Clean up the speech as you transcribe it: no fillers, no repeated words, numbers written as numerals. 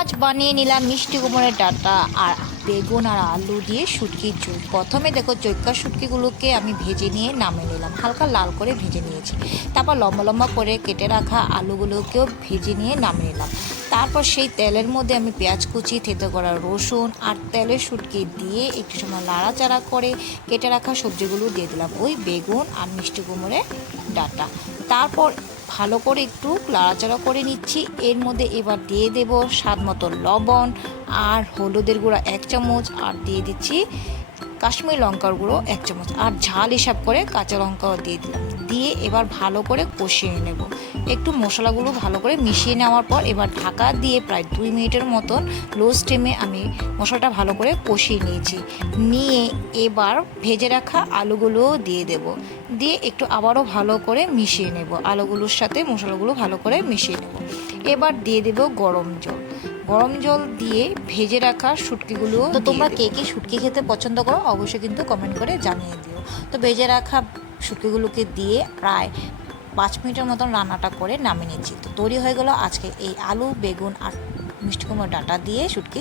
আজ বানিয়ে নিলাম মিষ্টি কুমড়োর ডাঁটা আর বেগুন আর আলু দিয়ে শুটকির ঝোল। প্রথমে দেখো চৈক্কা শুটকিগুলোকে আমি ভেজে নিয়ে নামিয়ে নিলাম, হালকা লাল করে ভেজে নিয়েছি। তারপর লম্বা লম্বা করে কেটে রাখা আলুগুলোকেও ভেজে নিয়ে নামিয়ে নিলাম। তারপর সেই তেলের মধ্যে আমি পেঁয়াজ কুচি, থেতো করা রসুন আর তেলের শুটকি দিয়ে একটু সময় নাড়াচাড়া করে কেটে রাখা সবজিগুলো দিয়ে দিলাম, ওই বেগুন আর মিষ্টি কুমড়োর ডাঁটা। তারপর ভালো করে একটু নাড়াচাড়া করে নিচ্ছি। এর মধ্যে এবার দিয়ে দেব স্বাদ মতো লবণ আর হলুদের গুঁড়া 1 চামচ, আর দিয়ে দিচ্ছি কাশ্মীরি লঙ্কার গুঁড়ো 1 চামচ, আর ঝাল হিসাব করে কাঁচা লঙ্কাও দিয়ে দিলাম। দিয়ে এবার ভালো করে কষিয়ে নেব। একটু মশলাগুলো ভালো করে মিশিয়ে নেওয়ার পর এবার ঢাকা দিয়ে প্রায় 2 মিনিটের মতন লো স্টিমে আমি মশলাটা ভালো করে কষিয়ে নিয়েছি। নিয়ে এবার ভেজে রাখা আলুগুলোও দিয়ে দেব, দিয়ে একটু আবারও ভালো করে মিশিয়ে নেব। আলুগুলোর সাথে মশলাগুলো ভালো করে মিশিয়ে নেব। এবার দিয়ে দেব গরম জল। গরম জল দিয়ে ভেজে রাখা শুটকিগুলো। তো তোমরা কে কে শুটকি খেতে পছন্দ করো অবশ্যই কিন্তু কমেন্ট করে জানিয়ে দিও। তো ভেজে রাখা শুটকিগুলোকে দিয়ে প্রায় 5 মিনিটের মতন রান্নাটা করে নামিয়ে নিচ্ছি। তো তৈরি হয়ে গেল আজকে এই আলু, বেগুন আর মিষ্টি কুমড়োর ডাঁটা দিয়ে শুটকি।